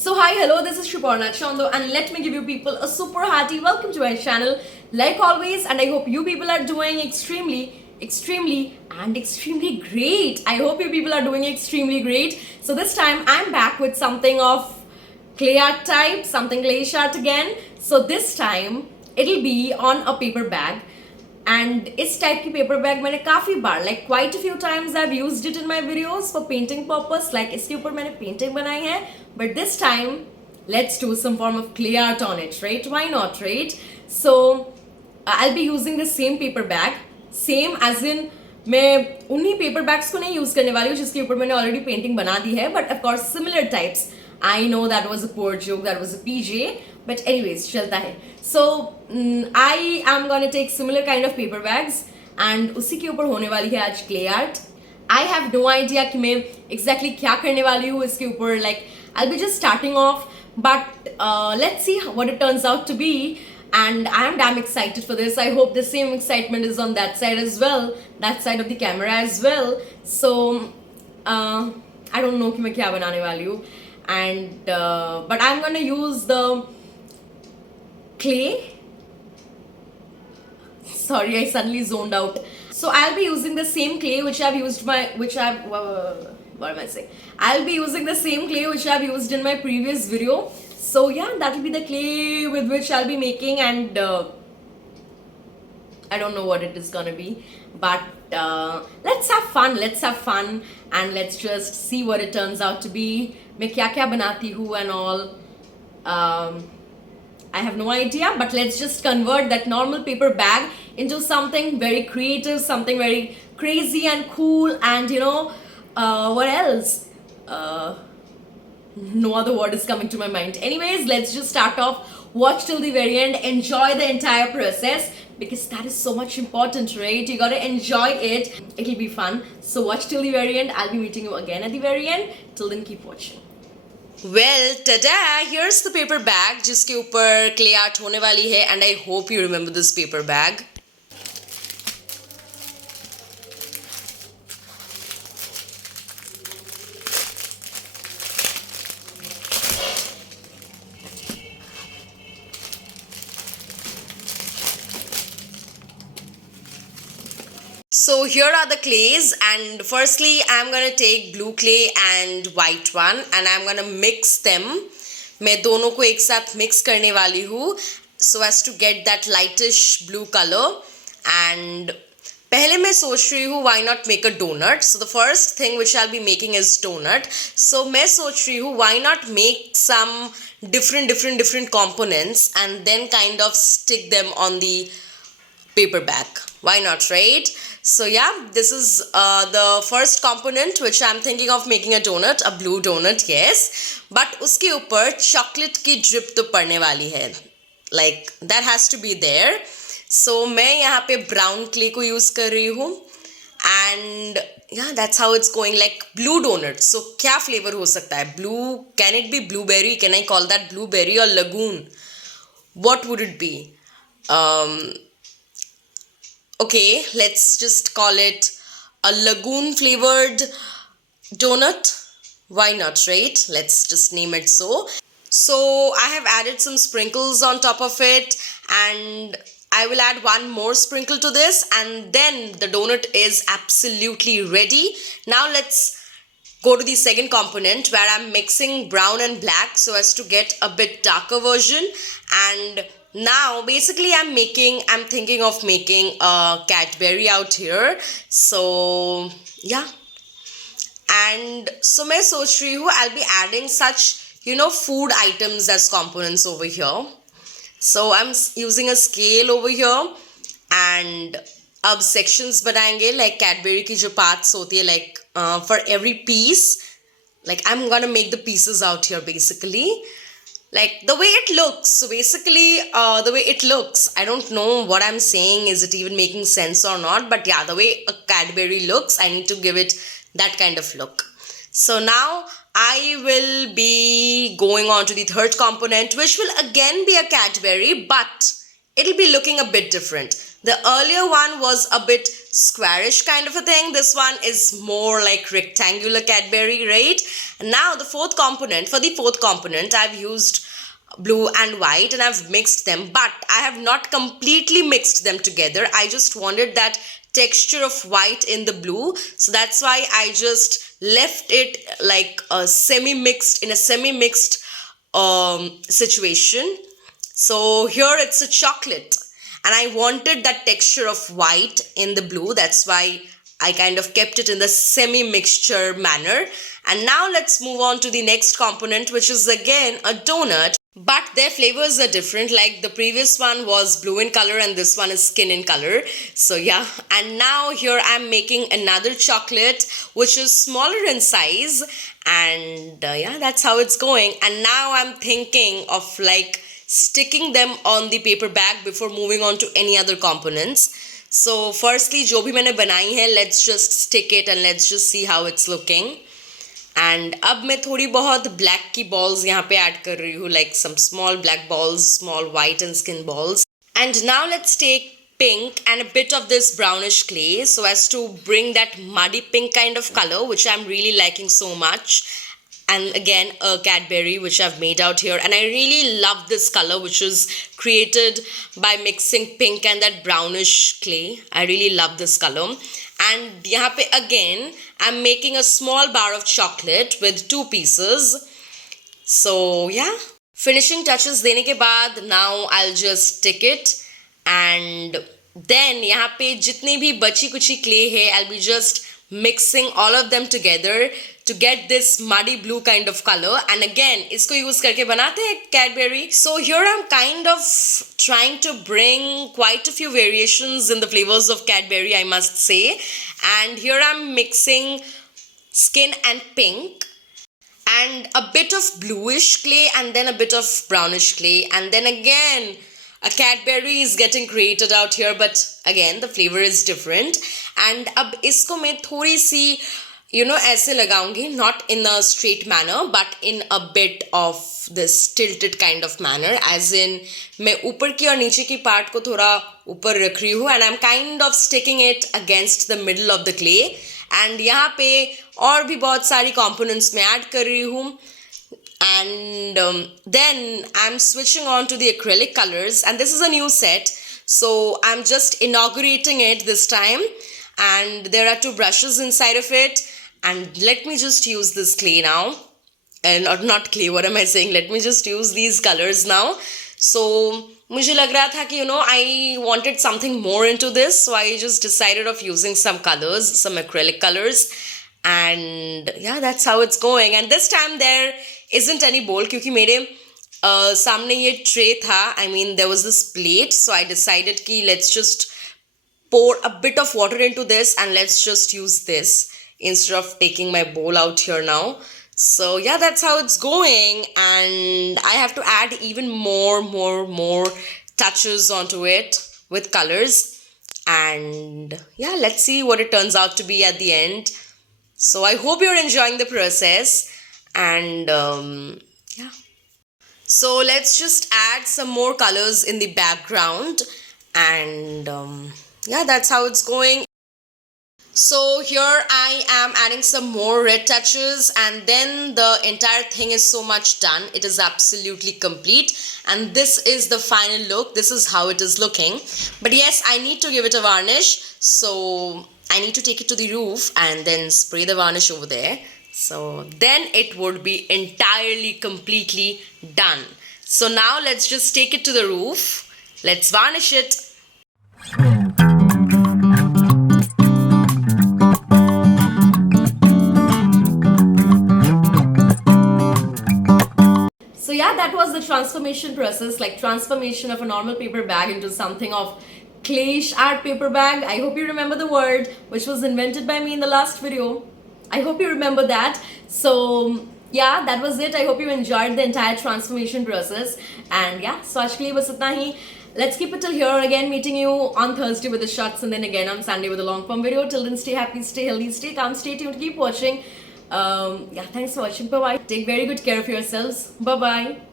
So hi, hello, this is Shuparna Chando and let me give you people a super hearty welcome to my channel like always, and I hope you people are doing extremely great. I hope you people are doing extremely great. So this time I'm back with something of clay art type, something clay art again. So this time it'll be on a paper bag, and इस type की paper bag मैंने काफी बार like quite a few times I've used it in my videos for painting purpose. Like इसके ऊपर मैंने painting बनाई है, but this time let's do some form of clay art on it, right? Why not, right? So I'll be using the same paper bag, same as in मैं उन्हीं paper bags को नहीं use करने वाली हूँ जिसके ऊपर मैंने ऑलरेडी पेंटिंग बना दी है, but of course similar types. I know that was a poor joke, that was a PJ, but anyways चलता है. So I am gonna take similar kind of paper bags and उसी के ऊपर होने वाली है आज clay art. I have no idea कि मैं एग्जैक्टली क्या करने वाली हूँ इसके ऊपर. Like I be just starting off, but let's see what it turns out to be, and I am damn excited for this. I hope the same excitement is on that side as well, that side of the camera as well. So I don't know कि मैं क्या बनाने वाली हूँ, and but I'm gonna use the clay. Sorry, I suddenly zoned out. So I'll be using the same clay which I've used what am I saying? I'll be using the same clay which I've used in my previous video. So yeah, that will be the clay with which I'll be making, and I don't know what it is gonna be, but let's have fun and let's just see what it turns out to be. मैं क्या क्या बनाती हूँ and all. I have no idea, but let's just convert that normal paper bag into something very creative, something very crazy and cool, and what else? No other word is coming to my mind. Anyways, let's just start off. Watch till the very end. Enjoy the entire process because that is so much important, right? You gotta enjoy it. It'll be fun. So watch till the very end. I'll be meeting you again at the very end. Till then, keep watching. Well, tada! Here's the paper bag जिसके ऊपर clay art होने वाली है, and I hope you remember this paper bag. So here are the clays, and firstly I'm gonna take blue clay and white one and I'm gonna mix them. मैं दोनों को एक साथ mix करने वाली हूँ so as to get that lightish blue color. And पहले मैं सोच रही हूँ why not make a donut. So the first thing which I'll be making is donut. So मैं सोच रही हूँ why not make some different components and then kind of stick them on the paper bag. Why not, right? So yeah, this is the first component which I'm thinking of making a donut, a blue donut, yes. But उसके ऊपर chocolate की drip तो पड़ने वाली है. Like that has to be there. So मैं यहाँ पे brown clay को use कर रही हूँ. And yeah, that's how it's going, like blue donut. So क्या flavor हो सकता है? Blue, can it be blueberry? Can I call that blueberry or lagoon? What would it be? Okay, let's just call it a lagoon flavored donut. Why not, right? Let's just name it so. So I have added some sprinkles on top of it, and I will add one more sprinkle to this, and then the donut is absolutely ready. Now let's go to the second component where I'm mixing brown and black so as to get a bit darker version. And now basically I'm thinking of making a Cadbury out here. So yeah, and so मैं सोच रही हूँ I'll be adding such food items as components over here. So I'm using a scale over here, and अब sections बनाएंगे like Cadbury की जो parts होती है, like for every piece, like I'm gonna make the pieces out here basically. Like the way it looks. So basically the way it looks, I don't know what I'm saying, is it even making sense or not, but yeah, the way a Cadbury looks, I need to give it that kind of look. So now I will be going on to the third component, which will again be a Cadbury, but it'll be looking a bit different. The earlier one was a bit squarish kind of a thing. This one is more like rectangular Cadbury, right? And now the fourth component, for the fourth component, I've used blue and white and I've mixed them, but I have not completely mixed them together. I just wanted that texture of white in the blue, so that's why I just left it like a semi-mixed, in a semi-mixed situation. So here it's a chocolate and I wanted that texture of white in the blue, that's why I kind of kept it in the semi-mixture manner. And now let's move on to the next component, which is again a donut, but their flavors are different. Like the previous one was blue in color and this one is skin in color. So yeah, and now here I'm making another chocolate which is smaller in size, and yeah, that's how it's going. And now I'm thinking of like sticking them on the paper bag before moving on to any other components. So firstly, जो भी मैंने बनाई है, let's just stick it and let's just see how it's looking. And अब मैं थोड़ी बहुत black की balls यहाँ पे add कर रही हूँ, like some small black balls, small white and skin balls. And now let's take pink and a bit of this brownish clay so as to bring that muddy pink kind of color, which I'm really liking so much. And again, a Cadbury which I've made out here, and I really love this color which is created by mixing pink and that brownish clay. I really love this color. And यहाँ पे again I'm making a small bar of chocolate with 2 pieces. So yeah, finishing touches देने के बाद now I'll just stick it, and then यहाँ पे जितनी भी बची कुची clay है, I'll be just mixing all of them together to get this muddy blue kind of color. And again, इसको use करके बनाते हैं Cadbury. So here I'm kind of trying to bring quite a few variations in the flavors of Cadbury, I must say. And here I'm mixing skin and pink and a bit of bluish clay and then a bit of brownish clay, and then again a Cadbury is getting created out here, but again the flavor is different. And अब इसको मैं थोड़ी सी ऐसे लगाऊंगी, not in a straight manner but in a bit of this tilted kind of manner, as in मैं ऊपर की और नीचे की part को थोड़ा ऊपर रख रही हूँ, and I'm kind of sticking it against the middle of the clay. And यहाँ पे और भी बहुत सारी components मैं add कर रही हूँ. And then I'm switching on to the acrylic colors, and this is a new set, so I'm just inaugurating it this time. And there are 2 brushes inside of it, and let me just use this clay now, and not clay, what am I saying, let me just use these colors now. So मुझे लग रहा था कि I wanted something more into this, so I just decided of using some colors, some acrylic colors. And yeah, that's how it's going. And this time there isn't any bowl क्योंकि मेरे सामने ये tray था, I mean there was this plate, so I decided कि let's just pour a bit of water into this and let's just use this instead of taking my bowl out here now. So yeah, that's how it's going, and I have to add even more touches onto it with colors. And yeah, let's see what it turns out to be at the end. So I hope you're enjoying the process. And yeah, so let's just add some more colors in the background, and yeah, that's how it's going. So here I am adding some more red touches, and then the entire thing is so much done. It is absolutely complete, and this is the final look. This is how it is looking. But yes, I need to give it a varnish, so I need to take it to the roof and then spray the varnish over there. So then it would be entirely completely done. So now let's just take it to the roof. Let's varnish it. So yeah, that was the transformation process, like transformation of a normal paper bag into something of clayish art paper bag. I hope you remember the word, which was invented by me in the last video. I hope you remember that. So yeah, that was it. I hope you enjoyed the entire transformation process. And yeah, so आज के लिए बस इतना ही. Let's keep it till here. Again, meeting you on Thursday with the shots, and then again on Sunday with a long form video. Till then, stay happy, stay healthy, stay calm, stay tuned, keep watching. Yeah, thanks for watching. Bye bye. Take very good care of yourselves. Bye bye.